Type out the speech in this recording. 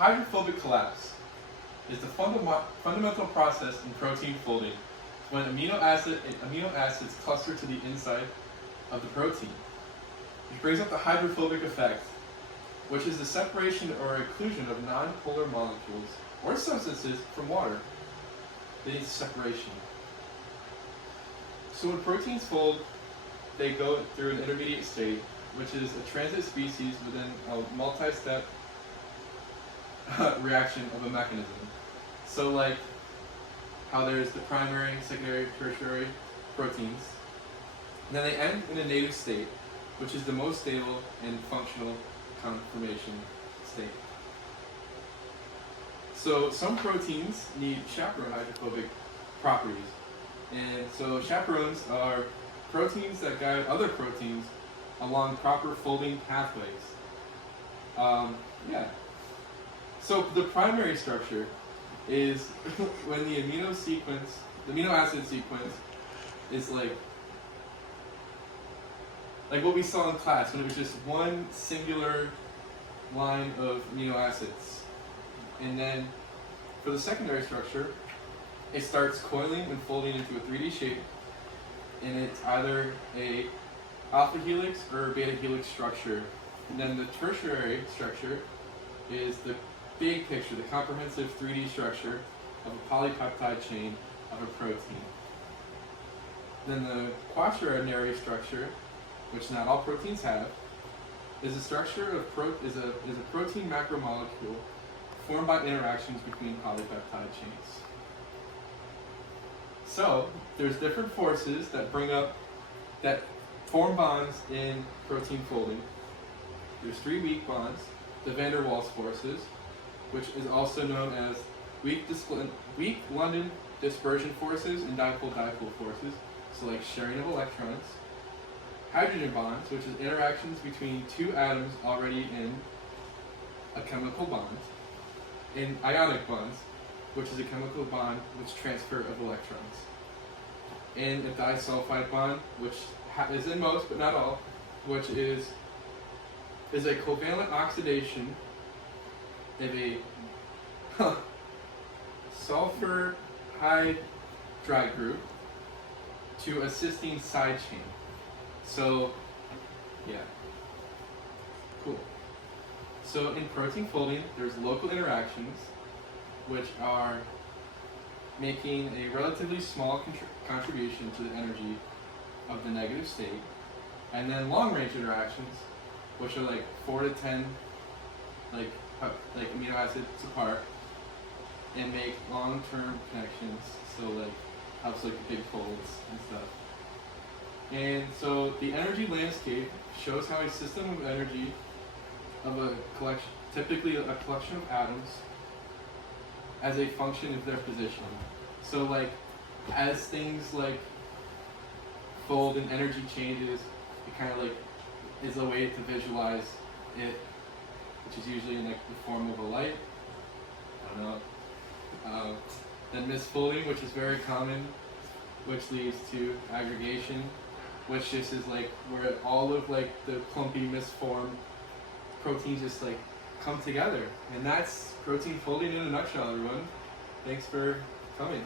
hydrophobic collapse is the fundamental process in protein folding when amino acids cluster to the inside of the protein, which brings up the hydrophobic effect, which is the separation or inclusion of non-polar molecules or substances from water. They need separation. So when proteins fold, they go through an intermediate state, which is a transit species within a multi-step reaction of a mechanism. So like how there's the primary, secondary, tertiary proteins, and then they end in a native state, which is the most stable and functional conformation state. So some proteins need chaperone hydrophobic properties. And so chaperones are proteins that guide other proteins along proper folding pathways. So the primary structure is when the amino acid sequence is like what we saw in class when it was just one singular line of amino acids. And then for the secondary structure, it starts coiling and folding into a 3D shape, and it's either a alpha helix or a beta helix structure. And then the tertiary structure is the big picture, the comprehensive 3D structure of a polypeptide chain of a protein. Then the quaternary structure, which not all proteins have, is a structure of is a protein macromolecule formed by interactions between polypeptide chains. So there's different forces that form bonds in protein folding. There's 3 weak bonds, the van der Waals forces, which is also known as weak London dispersion forces and dipole-dipole forces, so like sharing of electrons. Hydrogen bonds, which is interactions between 2 atoms already in a chemical bond. And ionic bonds, which is a chemical bond with transfer of electrons. And a disulfide bond, which is in most but not all, which is a covalent oxidation of a sulfur hydride group to a cysteine side chain. So, yeah, cool. So in protein folding, there's local interactions, which are making a relatively small contribution to the energy of the negative state, and then long-range interactions, which are like 4 to 10 like amino acids apart, and make long-term connections. So like helps like the big folds and stuff. And so the energy landscape shows how a system of energy of a collection, typically a collection of atoms, as a function of their position. So like as things like fold and energy changes, it kind of like is a way to visualize it, which is usually in like the form of a light. I don't know. Then misfolding, which is very common, which leads to aggregation, which just is like where all of like the clumpy misformed proteins just like come together. And that's protein folding in a nutshell, everyone. Thanks for coming.